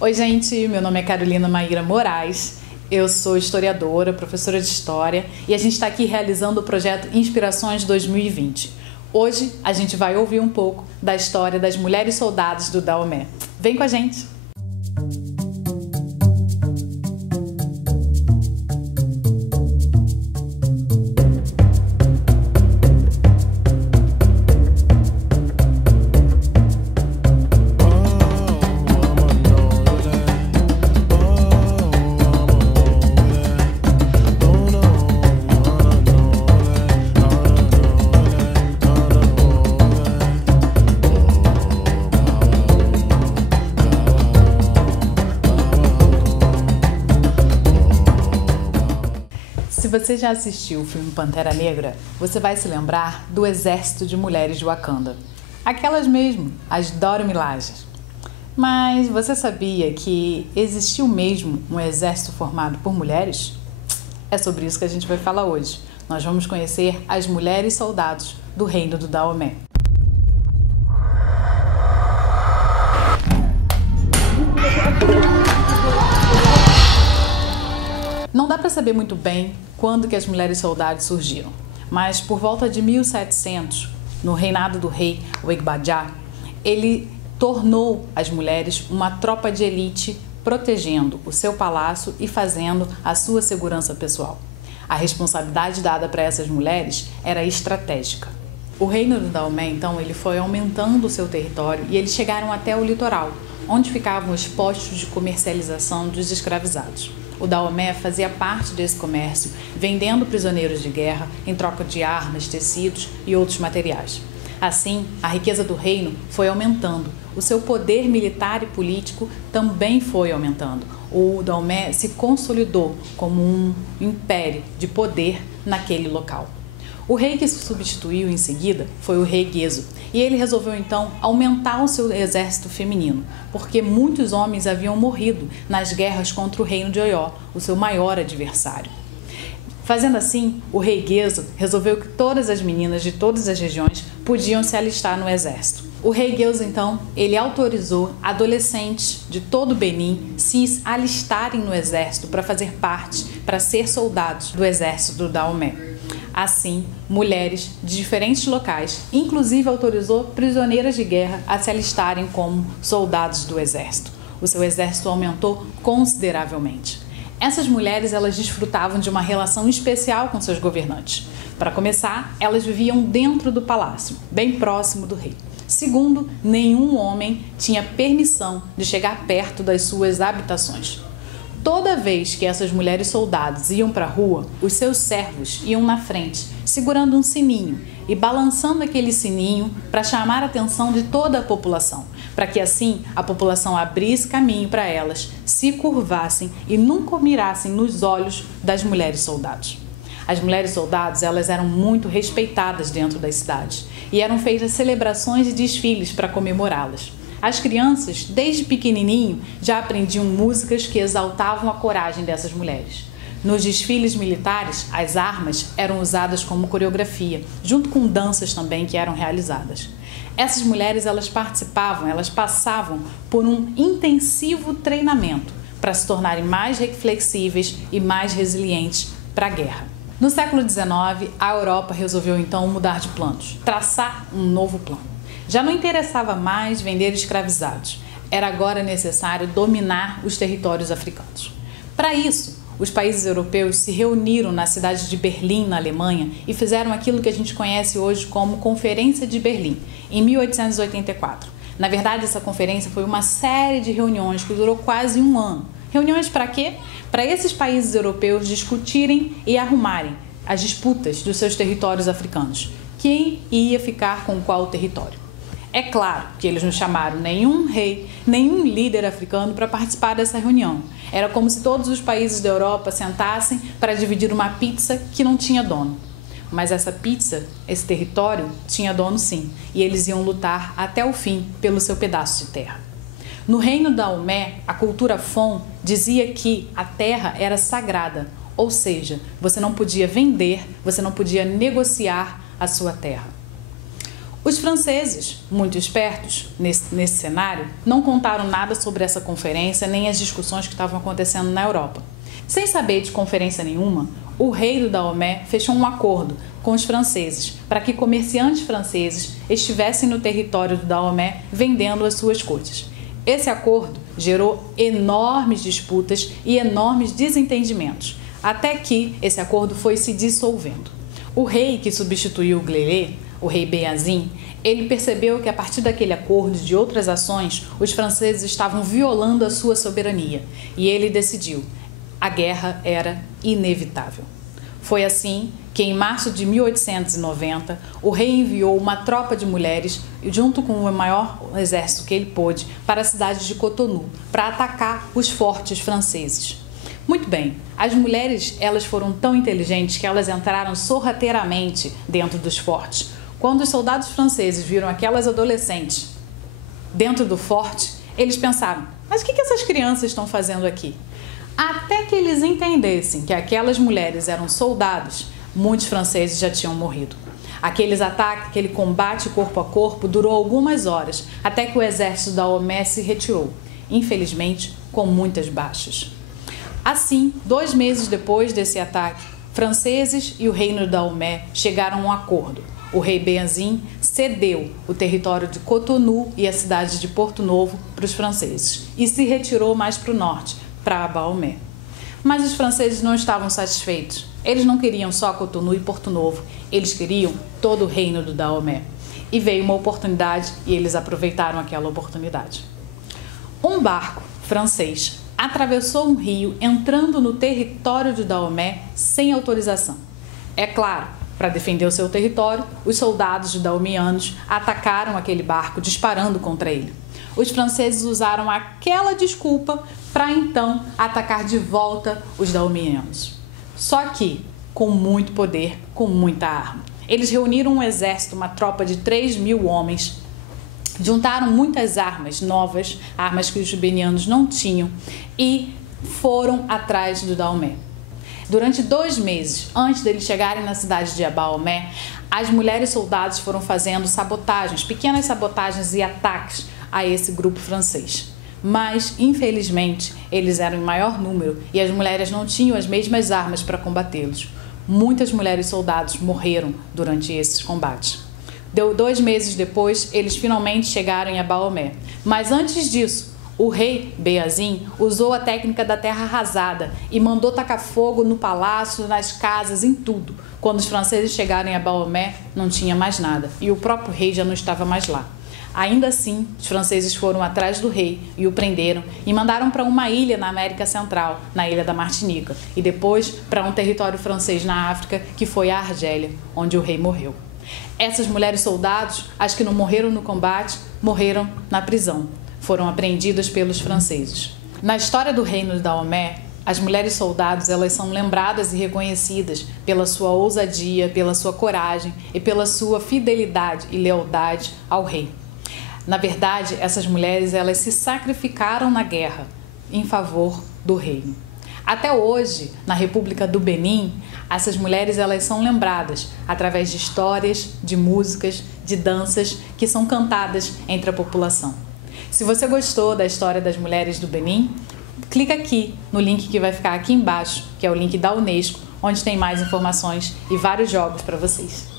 Oi gente, meu nome é Carolina Maíra Moraes, eu sou historiadora, professora de História e a gente está aqui realizando o projeto Inspirações 2020. Hoje a gente vai ouvir um pouco da história das mulheres soldados do Daomé. Vem com a gente! Se você já assistiu o filme Pantera Negra, você vai se lembrar do exército de mulheres de Wakanda. Aquelas mesmo, as Dora Milajes. Mas você sabia que existiu mesmo um exército formado por mulheres? É sobre isso que a gente vai falar hoje. Nós vamos conhecer as mulheres soldados do reino do Daomé. Não dá para saber muito bem quando que as mulheres soldados surgiram, mas por volta de 1700, no reinado do rei Ogbadja, ele tornou as mulheres uma tropa de elite protegendo o seu palácio e fazendo a sua segurança pessoal. A responsabilidade dada para essas mulheres era estratégica. O reino do Daomé, então, ele foi aumentando o seu território e eles chegaram até o litoral, onde ficavam os postos de comercialização dos escravizados. O Daomé fazia parte desse comércio, vendendo prisioneiros de guerra em troca de armas, tecidos e outros materiais. Assim, a riqueza do reino foi aumentando, o seu poder militar e político também foi aumentando. O Daomé se consolidou como um império de poder naquele local. O rei que se substituiu em seguida foi o rei Gezo, e ele resolveu então aumentar o seu exército feminino, porque muitos homens haviam morrido nas guerras contra o reino de Oió, o seu maior adversário. Fazendo assim, o rei Gezo resolveu que todas as meninas de todas as regiões podiam se alistar no exército. O rei Gezo, então, ele autorizou adolescentes de todo o Benin se alistarem no exército para fazer parte, para ser soldados do exército do Daomé. Assim, mulheres de diferentes locais, inclusive autorizou prisioneiras de guerra a se alistarem como soldados do exército. O seu exército aumentou consideravelmente. Essas mulheres, elas desfrutavam de uma relação especial com seus governantes. Para começar, elas viviam dentro do palácio, bem próximo do rei. Segundo, nenhum homem tinha permissão de chegar perto das suas habitações. Toda vez que essas mulheres soldados iam para a rua, os seus servos iam na frente, segurando um sininho e balançando aquele sininho para chamar a atenção de toda a população, para que assim a população abrisse caminho para elas, se curvassem e nunca mirassem nos olhos das mulheres soldados. As mulheres soldados, elas eram muito respeitadas dentro das cidades e eram feitas celebrações e desfiles para comemorá-las. As crianças, desde pequenininho, já aprendiam músicas que exaltavam a coragem dessas mulheres. Nos desfiles militares, as armas eram usadas como coreografia, junto com danças também que eram realizadas. Essas mulheres, elas participavam, elas passavam por um intensivo treinamento para se tornarem mais reflexíveis e mais resilientes para a guerra. No século XIX, a Europa resolveu então mudar de planos, traçar um novo plano. Já não interessava mais vender escravizados, era agora necessário dominar os territórios africanos. Para isso, os países europeus se reuniram na cidade de Berlim, na Alemanha, e fizeram aquilo que a gente conhece hoje como Conferência de Berlim, em 1884. Na verdade, essa conferência foi uma série de reuniões que durou quase um ano. Reuniões para quê? Para esses países europeus discutirem e arrumarem as disputas dos seus territórios africanos. Quem ia ficar com qual território? É claro que eles não chamaram nenhum rei, nenhum líder africano para participar dessa reunião. Era como se todos os países da Europa sentassem para dividir uma pizza que não tinha dono. Mas essa pizza, esse território, tinha dono sim, e eles iam lutar até o fim pelo seu pedaço de terra. No reino da Daomé, a cultura Fon dizia que a terra era sagrada. ou seja, você não podia vender, você não podia negociar a sua terra. Os franceses, muito espertos nesse cenário, não contaram nada sobre essa conferência nem as discussões que estavam acontecendo na Europa. Sem saber de conferência nenhuma, o rei do Daomé fechou um acordo com os franceses para que comerciantes franceses estivessem no território do Daomé vendendo as suas coisas. Esse acordo gerou enormes disputas e enormes desentendimentos, até que esse acordo foi se dissolvendo. O rei que substituiu o Glélé, o rei Béhanzin, ele percebeu que a partir daquele acordo e de outras ações, os franceses estavam violando a sua soberania e ele decidiu: a guerra era inevitável. Foi assim que, em março de 1890, o rei enviou uma tropa de mulheres, junto com o maior exército que ele pôde, para a cidade de Cotonou, para atacar os fortes franceses. Muito bem, as mulheres elas foram tão inteligentes que elas entraram sorrateiramente dentro dos fortes. Quando os soldados franceses viram aquelas adolescentes dentro do forte, eles pensaram: mas o que essas crianças estão fazendo aqui? Até que eles entendessem que aquelas mulheres eram soldados, muitos franceses já tinham morrido. Aqueles ataques, aquele combate corpo a corpo durou algumas horas, até que o exército da Daomé se retirou, infelizmente com muitas baixas. Assim, 2 meses depois desse ataque, franceses e o reino da Daomé chegaram a um acordo. O rei Béhanzin cedeu o território de Cotonou e a cidade de Porto Novo para os franceses e se retirou mais para o norte, para Daomé. Mas os franceses não estavam satisfeitos. Eles não queriam só Cotonou e Porto Novo, eles queriam todo o reino do Daomé. E veio uma oportunidade e eles aproveitaram aquela oportunidade. Um barco francês atravessou um rio entrando no território de Daomé sem autorização. É claro, para defender o seu território, os soldados de daomianos atacaram aquele barco disparando contra ele. Os franceses usaram aquela desculpa para então atacar de volta os daomianos. Só que com muito poder, com muita arma. Eles reuniram um exército, uma tropa de 3.000 homens, juntaram muitas armas novas, armas que os benianos não tinham, e foram atrás do Daomé. Durante 2 meses, antes deles chegarem na cidade de Daomé, as mulheres soldados foram fazendo sabotagens, pequenas sabotagens e ataques a esse grupo francês. Mas, infelizmente, eles eram em maior número e as mulheres não tinham as mesmas armas para combatê-los. Muitas mulheres soldados morreram durante esses combates. 2 meses depois, eles finalmente chegaram em Daomé. Mas antes disso, o rei Béhanzin usou a técnica da terra arrasada e mandou tacar fogo no palácio, nas casas, em tudo. Quando os franceses chegaram em Daomé, não tinha mais nada e o próprio rei já não estava mais lá. Ainda assim, os franceses foram atrás do rei e o prenderam e mandaram para uma ilha na América Central, na ilha da Martinica, e depois para um território francês na África, que foi a Argélia, onde o rei morreu. Essas mulheres soldados, as que não morreram no combate, morreram na prisão. Foram apreendidas pelos franceses. Na história do reino de Daomé, as mulheres soldados elas são lembradas e reconhecidas pela sua ousadia, pela sua coragem e pela sua fidelidade e lealdade ao rei. Na verdade, essas mulheres elas se sacrificaram na guerra em favor do reino. Até hoje, na República do Benin, essas mulheres elas são lembradas através de histórias, de músicas, de danças que são cantadas entre a população. Se você gostou da história das mulheres do Benin, clica aqui no link que vai ficar aqui embaixo, que é o link da Unesco, onde tem mais informações e vários jogos para vocês.